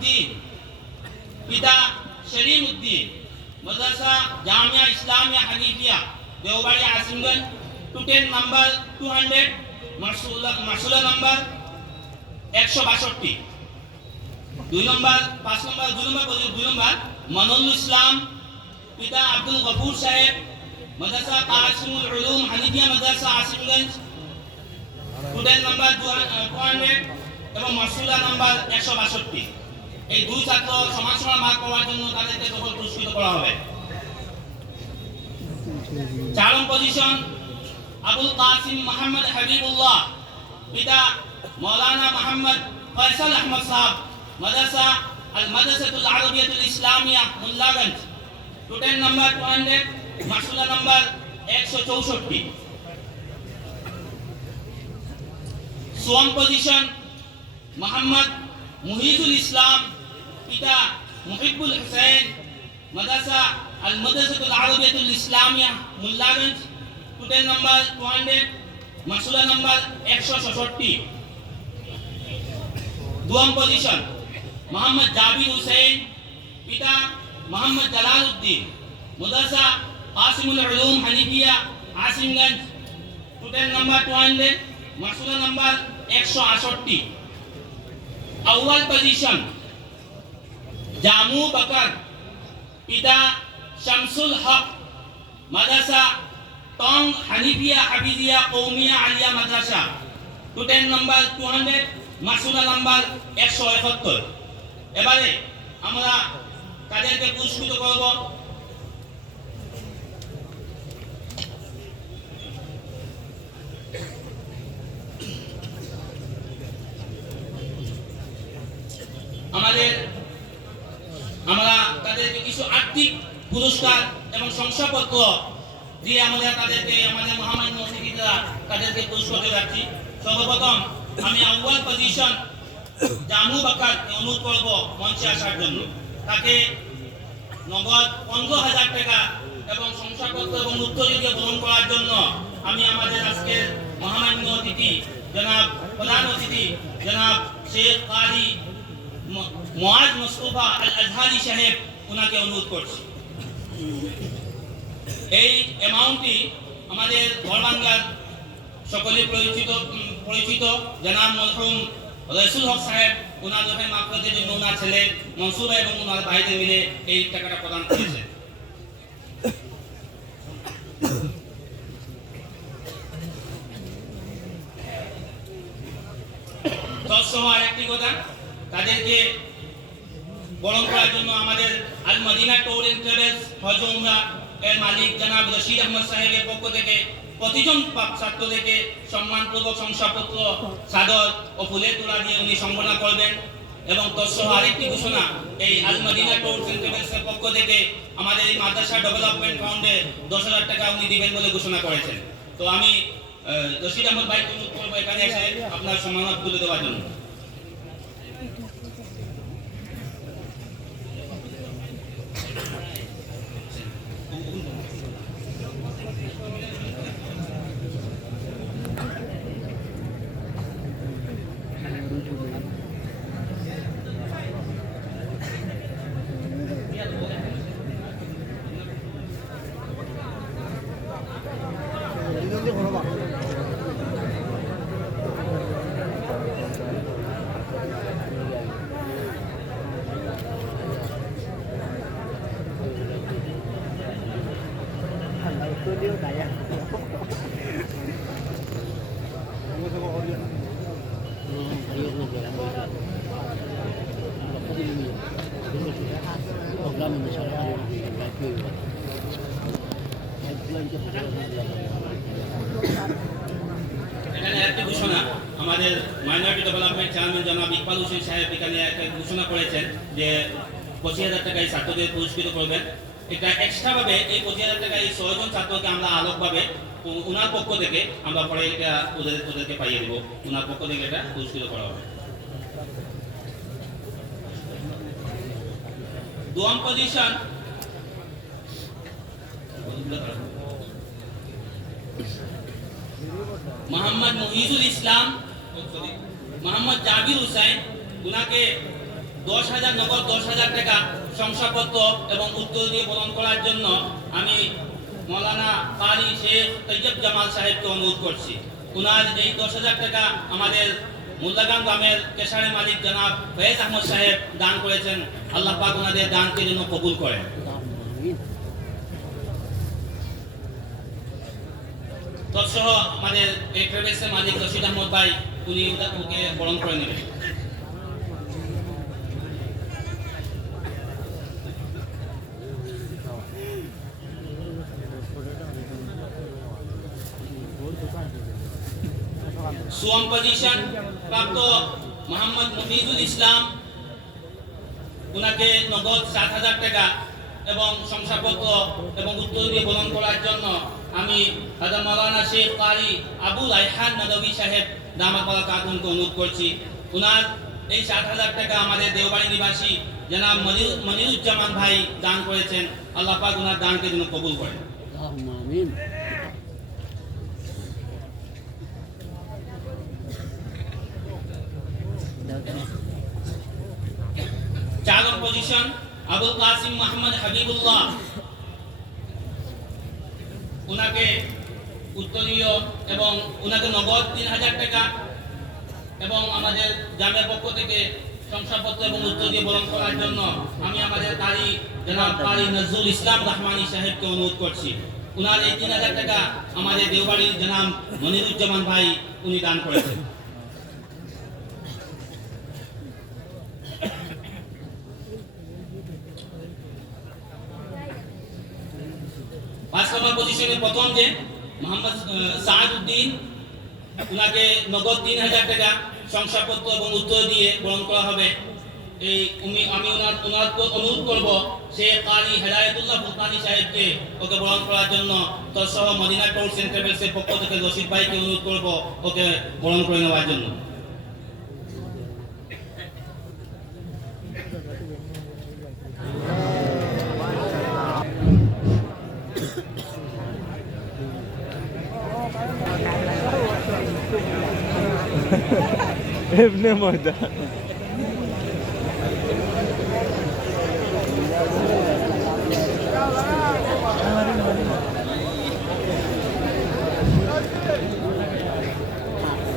উদ্দিন, পিতা শরীম উদ্দিন, মাদ্রাসা জামিয়া ইসলামিয়া হানিফিয়া দেওবাড়ি আসিমগঞ্জ, টুটেন নাম্বার 200, মাসুলা নাম্বার 162। 2 নম্বর মানুল ইসলাম, পিতা আব্দুল গফুর সাহেব, মাদ্রাসা কাসিমুল উলুম হানিফিয়া মাদ্রাসা আসিমগঞ্জ, স্টুডেন্ট নাম্বার 200 এবং মাসুলা নাম্বার 162। এই দুই ছাত্র সমান সমান মার্ক পাওয়ার জন্য তাদেরকে সকল পুরস্কৃত করা হবে। 4 নং পজিশন আবুল কাসিম মোহাম্মদ হাবিবুল্লাহ, পিতা মৌলানা মোহাম্মদ ফয়সাল আহমদ সাহেব, মাদ্রাসা আল মাদ্রাসাতুল আরবিয়াতুল ইসলামিয়া মুল্লাগঞ্জ, স্টুডেন্ট নাম্বার 200, মাসুলা নাম্বার 164। 4 পজিশন মোহাম্মদ মুহিদুল ইসলাম, পিতা মুহিবুল হুসাইন, মাদ্রাসা আল মাদ্রাসাতুল আরবিয়াতুল ইসলামিয়া মুল্লাগঞ্জ, স্টুডেন্ট নাম্বার 200, মাসুলা নাম্বার 166। 2 পজিশন মোহাম্মদ জাবির হুসাইন, পিতা মোহাম্মদ জালাল উদ্দিন, মাদ্রাসা কাসিমুল উলুম হানিফিয়া আসিমগঞ্জ, স্টুডেন্ট নাম্বার 200, মাসুলা নাম্বার 168। আউয়াল পজিশন জামু বকর, পিতা শামসুল হক, মাদ্রাসা টং হানিফিয়া হাফিজিয়া কওমিয়া আলিয়া মাদ্রাসা, স্টুডেন্ট নাম্বার 200, মাসুলা নাম্বার 171। এবারে আমরা তাদেরকে পুরস্কৃত করব। আমরা তাদেরকে কিছু আর্থিক পুরস্কার এবং শংসাপত্র দিয়ে তাদেরকে আমাদের মহামান্য অতিথিরা তাদেরকে পুরস্কৃত যাচ্ছি। সর্বপ্রথম আমি আউয়াল পজিশন জামু বকর অনুরোধ করব মঞ্চে আসার জন্য। তাকে নগদ 15,000 টাকা এবং শংসাপত্র এবং উত্তরীয় গ্রহণ করার জন্য আমি আমাদের আজকের মহামান্য অতিথি প্রধান অতিথি জনাব শেখ কারি মুআজ মুস্তাফা আল আজহারি সাহেব ওনাকে অনুরোধ করছি। এই অ্যামাউন্টটি আমাদের ঘরবাঙ্গার সকলে পরিচিত জনাব মরহুম রসুল হক সাহেব ওনার যখন মাকফরাতের জন্য ওনার ছেলে মনসুর এবং ওনার ভাইদের মিলে এই টাকাটা প্রদান করেছে। তৎসহ আরেকটি কথা, তাদেরকে বরণ করার জন্য আমাদের আল মদিনা ট্যুর এন্ড ট্রাভেলস হজ উমরা এর মালিক জনাব রশিদ আহমদ সাহেবের পক্ষ থেকে প্রতিজন ছাত্রদেরকে সম্মানপূর্বক শংসাপত্র, চাদর ও ফুলের তোড়া দিয়ে উনি সম্মাননা করবেন। এবং তৎসহ আরেকটি ঘোষণা, এই আল মদিনা ট্যুর এন্ড ট্রাভেলস এর পক্ষ থেকে আমাদের এই মাদ্রাসা ডেভেলপমেন্ট ফান্ডে 10,000 টাকা উনি দিবেন বলে ঘোষণা করেছেন। তো আমি রশিদ আহমদ ভাই অনুরোধ করবো এখানে এসে আপনার সম্মাননা তুলে দেওয়ার জন্য। আমাদের মাইনরিটি ডেভেলপমেন্ট চেয়ারম্যান জনাব ইকবাল হোসেন সাহেব এখানে একটা ঘোষণা করেছেন যে 25,000 টাকা এই ছাত্রদের পুরস্কৃত করবেন। এটা এক্সট্রা ভাবে এই 25,000 টাকা এই 6 জন ছাত্রকে আমরা আলোকভাবে ওনার পক্ষ থেকে আমরা পরে এটা ওদেরকে পাইয়ে দেবো। ওনার পক্ষ থেকে এটা পুরস্কৃত করা হবে। 2 পজিশন মোহাম্মদ মুহিদুল ইসলাম, মোহাম্মদ জাবির হুসাইন, উনাকে 10,000 নগদ 10,000 টাকা শংসাপত্র এবং উত্তর দিয়ে প্রদান করার জন্য আমি মৌলানা কারি শেখ তৈয়ব জামাল সাহেবকে অনুরোধ করছি। ওনার এই 10,000 টাকা আমাদের মুল্লাগাম গ্রামের কেশারের মালিক জনাব ফয়েজ আহমদ সাহেব দান করেছেন। আল্লাহ পাক ওনাদের দানকে যেন কবুল করেন। তৎসহ আমাদের এই ট্রেভেলসের মালিক রশিদ আহমদ ভাই উনি ওকে বরণ করে নেবেন। সোয়াম পজিশন প্রাপ্ত মোহাম্মদ মফিজুল ইসলাম, ওনাকে নগদ 7,000 টাকা এবং শংসাপত্র এবং উত্তর দিয়ে বরণ করার জন্য আমি হযরত মাওলানা শেখ কারি আবু রায়হান নদভী সাহেব দামাত বারাকাতুহুকে অনুরোধ করছি। ওনার এই 7,000 টাকা আমাদের দেওবাড়ি নিবাসী জনাব মনিরুজ্জামান ভাই দান করেছেন। আল্লাহ পাক ওনার দানকে যেন কবুল করেন। আমিন। চার পজিশন আবুল কাসিম মোহাম্মদ হাবিবুল্লাহ, ওনাকে উত্তরীয় এবং ওনাকে নগদ 3,000 টাকা এবং আমাদের জামের পক্ষ থেকে শংসাপত্র এবং উত্তরীয় বরণ করার জন্য আমি আমাদের কারি জনাব কারি নজরুল ইসলাম রহমানী সাহেবকে অনুরোধ করছি। ওনার এই 3,000 টাকা আমাদের দেওবাড়ির জনাব মনিরুজ্জামান ভাই উনি দান করেছেন। 5 নম্বর পজিশনে প্রথম যে মোহাম্মদ সাদ উদ্দিন, ওনাকে নগদ 3,000 টাকা শংসাপত্র এবং উত্তর দিয়ে বরণ করা হবে। আমি ওনার অনুরোধ করব শেখ কারি হেদায়েতুল্লাহ ফুলকানি সাহেবকে ওকে বরণ করার জন্য। তৎসহ মদিনা ট্যুরস এন্ড ট্রাভেলসের পক্ষ থেকে রশিদ ভাইকে অনুরোধ করব ওকে বরণ করে নেওয়ার জন্য। ابن مهدى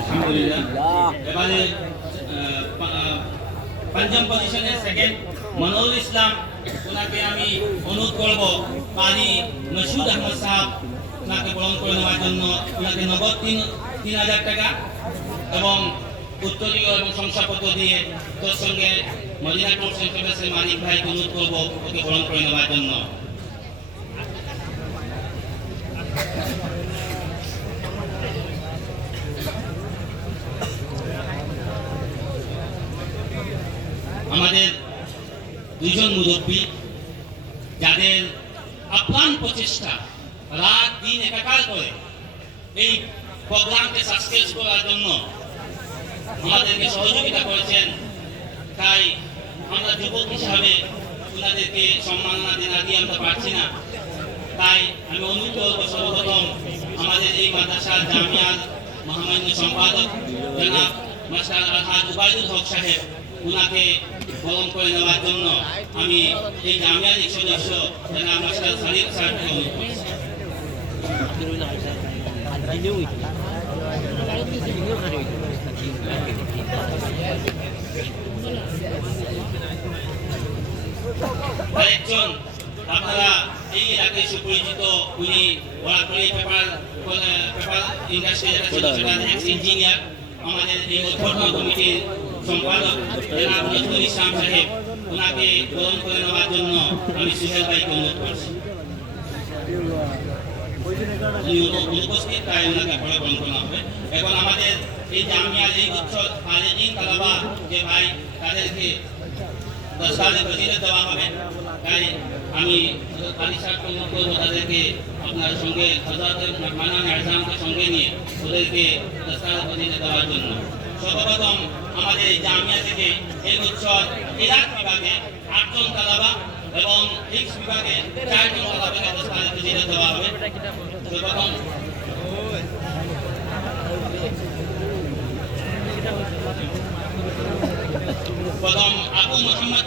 আলহামদুলিল্লাহ। এবারে পঞ্চম পজিশনে সেকেন্ড মনোরুল ইসলাম, ওনাকে আমি অনুরোধ করব কারি মসুদ আহমদ সাহেব ওনাকে বরণ করে নেওয়ার জন্য। ওনাকে নগদ 3,000 টাকা এবং উত্তরীয় এবং শংসাপত্র দিয়ে তোর সঙ্গে মদিনা ট্যুরস এন্ড ট্রাভেলসের মালিক ভাইকে অনুরোধ করব ওকে বরণ করে নেওয়ার জন্য। আমাদের দুইজন মুরব্বী যাদের আপ্রাণ প্রচেষ্টা রাত দিন একাকার করে এই প্রোগ্রামকে সাকসেস করার জন্য আমাদেরকে সহযোগিতা করেছেন, তাই আমরা যুবক হিসাবে ওনাদেরকে সম্মাননা না দিয়ে আমরা পারছি না। তাই আমি অনুরোধ করব সর্বপ্রথম আমাদের এই মাদ্রাসার জামিয়ার মহামান্য সম্পাদক জনাব মাস্টার আলহাজ উবাইদুল হক সাহেব ওনাকে বরণ করে নেওয়ার জন্য আমি এই জামিয়ার এক সদস্য জনাব মাস্টার সালিম সাহেবকে অনুরোধ করছি। আরেকজন আপনারা এই এলাকায় সুপরিচিত, উনি ওয়ারাকলি পেপার ইন্ডাস্ট্রির একটা ছোট ছোট ইঞ্জিনিয়ার, আমাদের এই উদ্বোধন কমিটির সম্পাদক জনাব নজরুল ইসলাম সাহেব, ওনাকে বরণ করে নেওয়ার জন্য আমি সুহেল ভাইকে অনুরোধ করছি। উপস্থিত, তাই ওনাকে পরে বরণ করা হবে। এখন আমাদের এই জামিয়ার এই উৎসব আলেদিন তালাবা যে ভাই তাদেরকে দস্তারে ফজিলত দেওয়া হবে, তাই আমি কারি সাহেবকে অনুরোধ করবো তাদেরকে আপনার সঙ্গে হযরত মেহমানান আযমকে সঙ্গে নিয়ে ওদেরকে দস্তারে ফজিলত দেওয়ার জন্য। সর্বপ্রথম আমাদের এই জামিয়া থেকে এই উৎসব ইরাক বিভাগে 8 জন তালাবা এবং হিক্স বিভাগে 4 জন তালাবাকে দস্তারে ফজিলত দেওয়া হবে। সর্বপ্রথম প্রথম আবু মোহাম্মদ